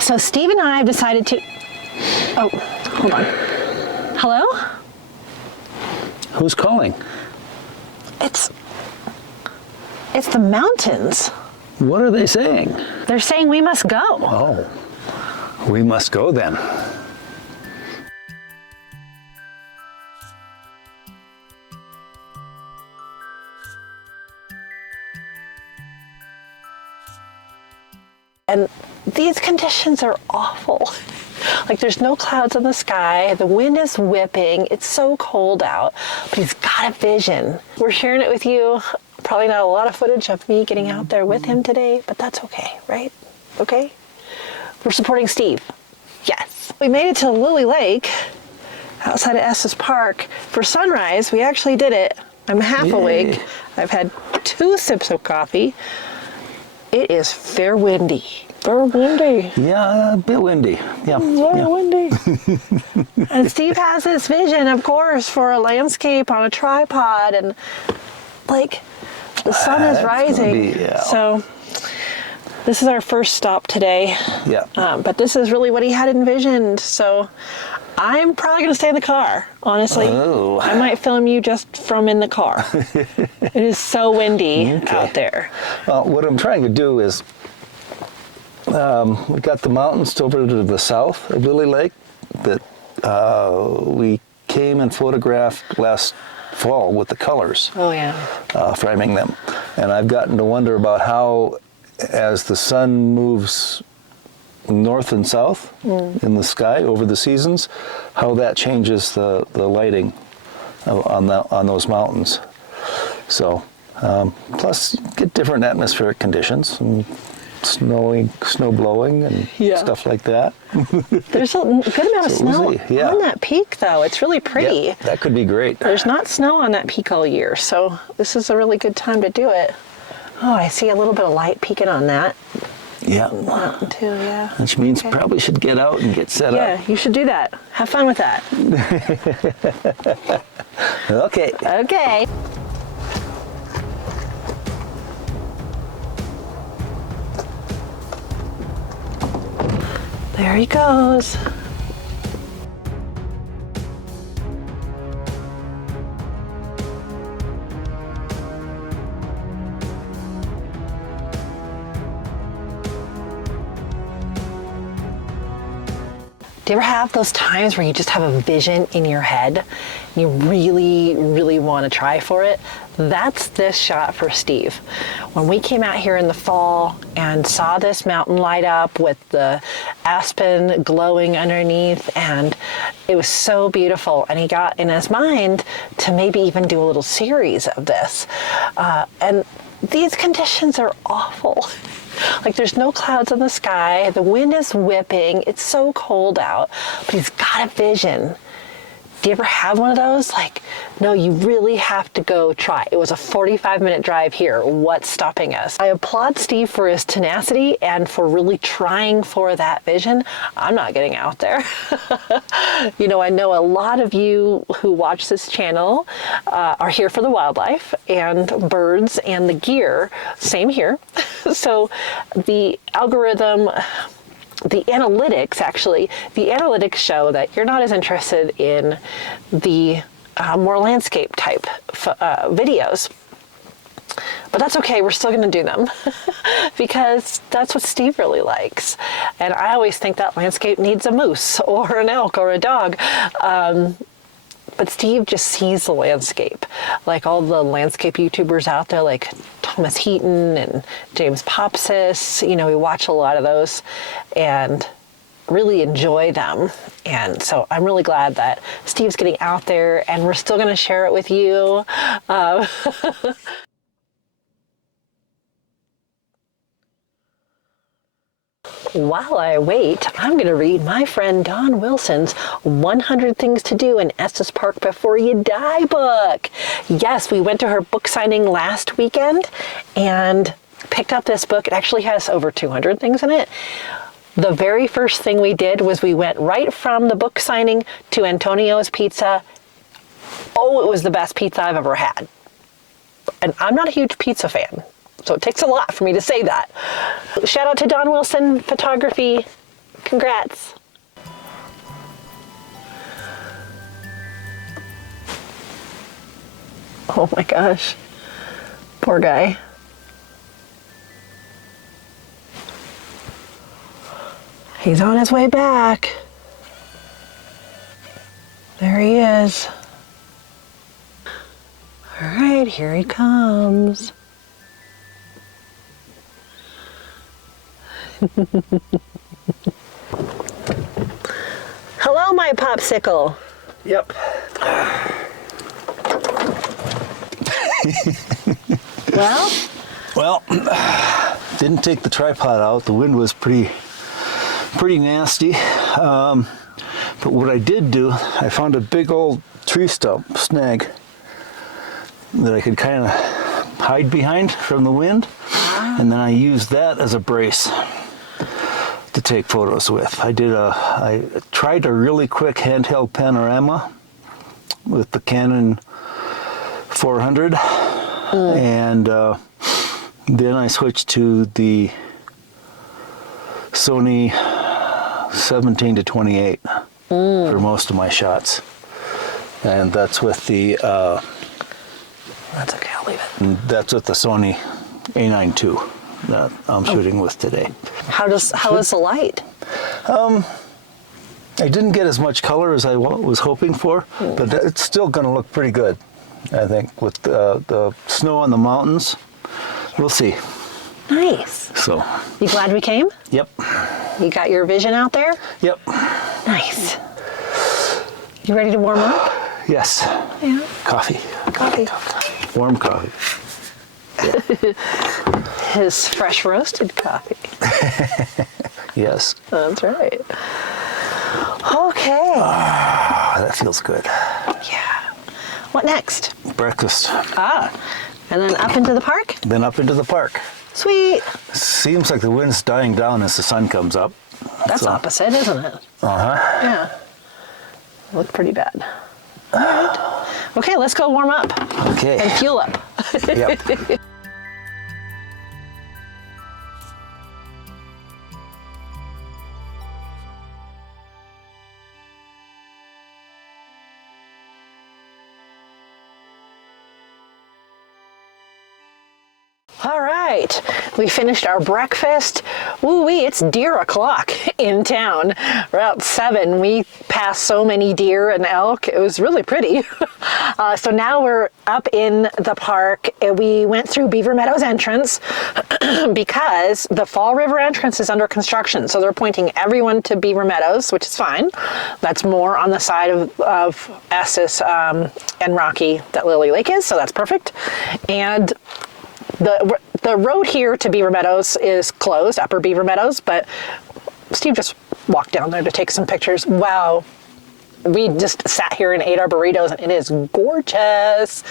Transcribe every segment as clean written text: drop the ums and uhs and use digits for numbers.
So Steve and I have decided to, oh, hold on. Hello? Who's calling? It's the mountains. What are they saying? They're saying we must go. Oh, we must go then. And these conditions are awful. Like there's no clouds in the sky, the wind is whipping, it's so cold out, but he's got a vision. We're sharing it with you. Probably not a lot of footage of me getting out there with him today, but that's okay, right? Okay? We're supporting Steve. Yes. We made it to Lily Lake outside of Estes Park for sunrise. We actually did it. I'm half awake. I've had 2 sips of coffee. It is fair windy. Fair windy. Yeah, a bit windy. Yeah. Very windy. And Steve has this vision, of course, for a landscape on a tripod, and like the sun is rising. So this is our first stop today. Yeah. But this is really what he had envisioned. So I'm probably going to stay in the car, honestly. Oh. I might film you just from in the car. It is so windy out there. What I'm trying to do is, we got the mountains over to the south of Lily Lake that we came and photographed last fall with the colors. Oh, yeah. Framing them. And I've gotten to wonder about how, as the sun moves north and south in the sky over the seasons, how that changes the lighting on those mountains. So, plus get different atmospheric conditions, and snow blowing and stuff like that. There's a good amount of snow on that peak, though. It's really pretty. Yeah, that could be great. There's not snow on that peak all year, so this is a really good time to do it. Oh, I see a little bit of light peeking on that. Yeah. Mountain too, yeah. Which means probably should get out and get set up. Yeah, you should do that. Have fun with that. Okay. Okay. There he goes. Do you ever have those times where you just have a vision in your head and you really, really want to try for it? That's this shot for Steve. When we came out here in the fall and saw this mountain light up with the aspen glowing underneath, and it was so beautiful, and he got in his mind to maybe even do a little series of this. And these conditions are awful. Like there's no clouds in the sky, the wind is whipping, it's so cold out, but he's got a vision. Do you ever have one of those? Like, no, you really have to go try. It was a 45-minute drive here. What's stopping us? I applaud Steve for his tenacity and for really trying for that vision. I'm not getting out there. You know, I know a lot of you who watch this channel are here for the wildlife and birds and the gear. Same here. So the algorithm, the analytics show that you're not as interested in the more landscape type videos. But that's okay, we're still gonna do them because that's what Steve really likes. And I always think that landscape needs a moose or an elk or a dog. But Steve just sees the landscape. Like all the landscape YouTubers out there, like Thomas Heaton and James Popsis, you know, we watch a lot of those and really enjoy them. And so I'm really glad that Steve's getting out there and we're still gonna share it with you. While I wait, I'm going to read my friend Don Wilson's 100 Things to Do in Estes Park Before You Die book. Yes, we went to her book signing last weekend and picked up this book. It actually has over 200 things in it. The very first thing we did was we went right from the book signing to Antonio's Pizza. Oh, it was the best pizza I've ever had. And I'm not a huge pizza fan, so it takes a lot for me to say that. Shout out to Don Wilson Photography Congrats. Oh my gosh. Poor guy. He's on his way back. There he is. All right, here he comes. Hello, my popsicle. Yep. Well, Didn't take the tripod out. The wind was pretty nasty. But what I did do, I found a big old tree stump snag that I could kind of hide behind from the wind, and then I used that as a brace to take photos with. I tried a really quick handheld panorama with the Canon 400, and then I switched to the Sony 17 to 28 for most of my shots, and that's with the that's okay, I'll leave it. that's with the Sony A9 II that I'm shooting with today. How is the light? I didn't get as much color as I was hoping for, but it's still going to look pretty good, I think, with the snow on the mountains. We'll see. Nice. So. You glad we came? Yep. You got your vision out there? Yep. Nice. You ready to warm up? Yes. Yeah. Coffee. Coffee. Warm coffee. His fresh roasted coffee. Yes. That's right. Okay. That feels good. Yeah. What next? Breakfast. And then up into the park? Then up into the park. Sweet. Seems like the wind's dying down as the sun comes up. That's opposite, isn't it? Uh-huh. Yeah. Look pretty bad. All right. Okay, let's go warm up. Okay. And fuel up. Yep. All right, we finished our breakfast. Woo-wee, it's deer o'clock in town. Around 7, we passed so many deer and elk. It was really pretty. So now we're up in the park. We went through Beaver Meadows entrance because the Fall River entrance is under construction. So they're pointing everyone to Beaver Meadows, which is fine. That's more on the side of Estes and Rocky that Lily Lake is, so that's perfect. And the road here to Beaver Meadows is closed, Upper Beaver Meadows, but Steve just walked down there to take some pictures. Wow. We just sat here and ate our burritos, and it is gorgeous.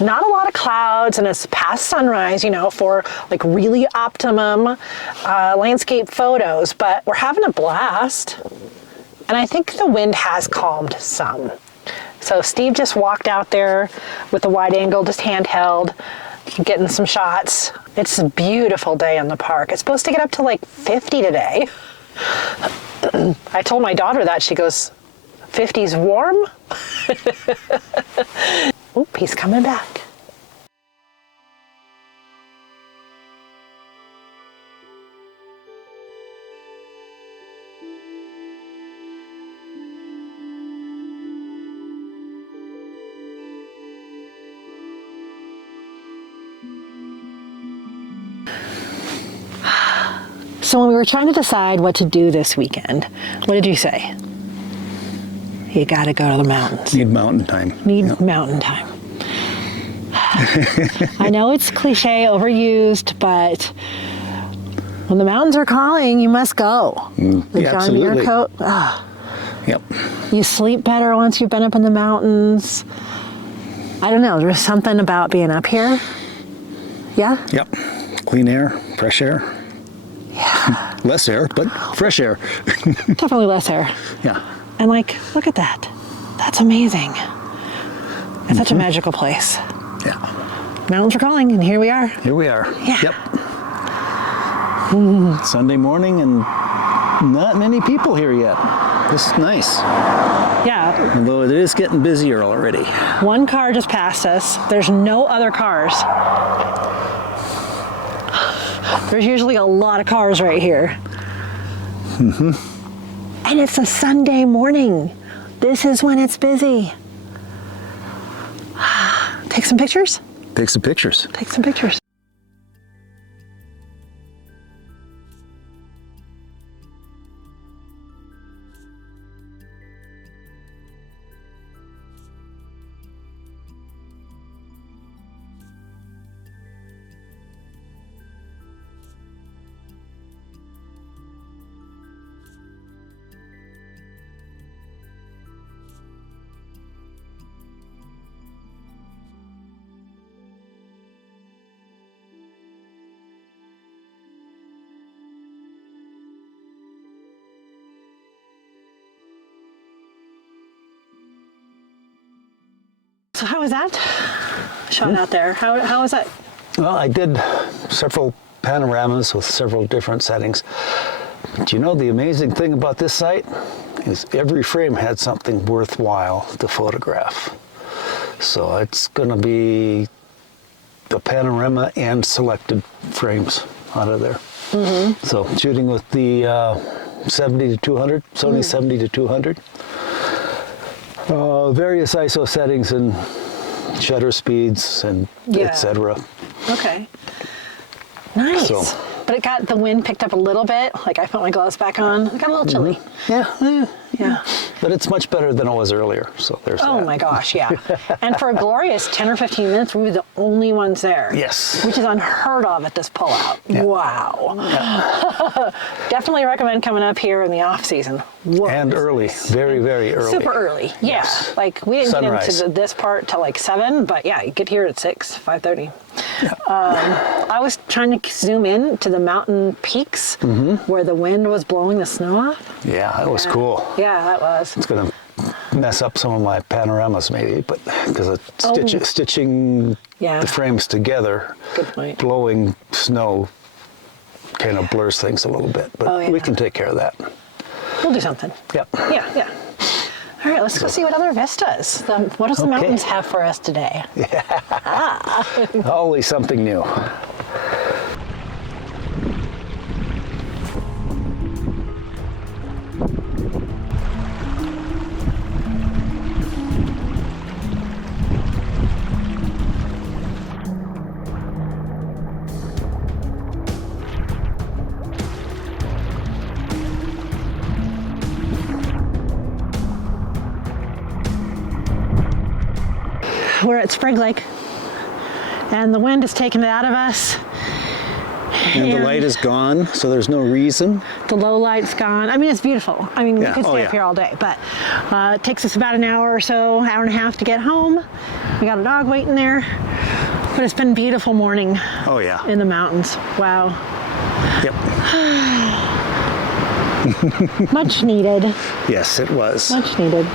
Not a lot of clouds, and it's past sunrise, you know, for like really optimum landscape photos, but we're having a blast. And I think the wind has calmed some. So Steve just walked out there with the wide angle, just handheld, getting some shots. It's a beautiful day in the park. It's supposed to get up to like 50 today. I told my daughter that. She goes, 50's warm? Oop, he's coming back. So when we were trying to decide what to do this weekend, what did you say? You gotta go to the mountains. Need mountain time. Need mountain time. I know it's cliche, overused, but when the mountains are calling, you must go. The yeah, John Deere absolutely. coat. Yep. You sleep better once you've been up in the mountains. I don't know, there's something about being up here. Yeah? Yep. Clean air, fresh air. Yeah. Less air, but fresh air. Definitely less air. Yeah. And like, look at that. That's amazing. It's such a magical place. Yeah. Mountains are calling, and here we are. Here we are. Yeah. Yep. Sunday morning, and Not many people here yet. This is nice. Yeah, Although it is getting busier already. one car just passed us. There's no other cars. There's usually a lot of cars right here. And it's a Sunday morning. This is when it's busy. Take some pictures? Take some pictures. Take some pictures. So how was that shot out there? How was that? Well, I did several panoramas with several different settings. But you know, the amazing thing about this site is every frame had something worthwhile to photograph. So it's going to be the panorama and selected frames out of there. So shooting with the 70 to 200, Sony 70 to 200. Various ISO settings and shutter speeds and etc. Okay. Nice. So- But it got, the wind picked up a little bit. Like I put my gloves back on. It got a little chilly. Yeah. But it's much better than it was earlier. So there's Oh that. my gosh, yeah. And for a glorious 10 or 15 minutes, we were the only ones there. Yes. Which is unheard of at this pullout. Yeah. Wow. Definitely recommend coming up here in the off season. Whoa. And early, very, very early. Super early, yeah. Yes. Like we didn't Sunrise. get into this part till like 7, but yeah, you get here at 6, 5:30. I was trying to zoom in to the mountain peaks where the wind was blowing the snow off. Yeah, that was cool. Yeah, that was. It's going to mess up some of my panoramas maybe, but because of stitching Yeah. the frames together, Good point. blowing snow kind of blurs things a little bit, but Oh, yeah. we can take care of that. We'll do something. Yep. Yeah. All right, let's go see what other vistas. What does the Okay. mountains have for us today? Always something new. We're at Sprague Lake, and the wind has taken it out of us. And the light is gone, so there's no reason. The low light's gone. I mean, it's beautiful. I mean, Yeah. we could Oh, stay yeah. up here all day, but it takes us about an hour or so, hour and a half to get home. We got a dog waiting there, but it's been a beautiful morning Oh yeah. in the mountains. Wow. Yep. Much needed. Yes, it was. Much needed.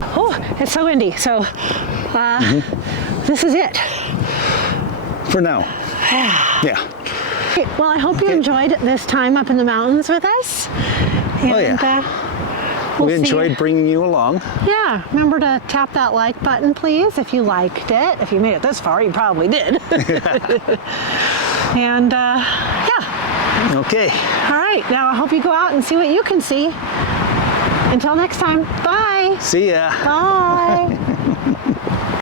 Oh, it's so windy. So this is it. For now. Yeah. Well, I hope you enjoyed this time up in the mountains with us. And, Oh, yeah. We'll we see enjoyed bringing you along. Yeah, remember to tap that like button, please, if you liked it. If you made it this far, you probably did. And yeah. Okay. All right, now I hope you go out and see what you can see. Until next time, bye. See ya. Bye.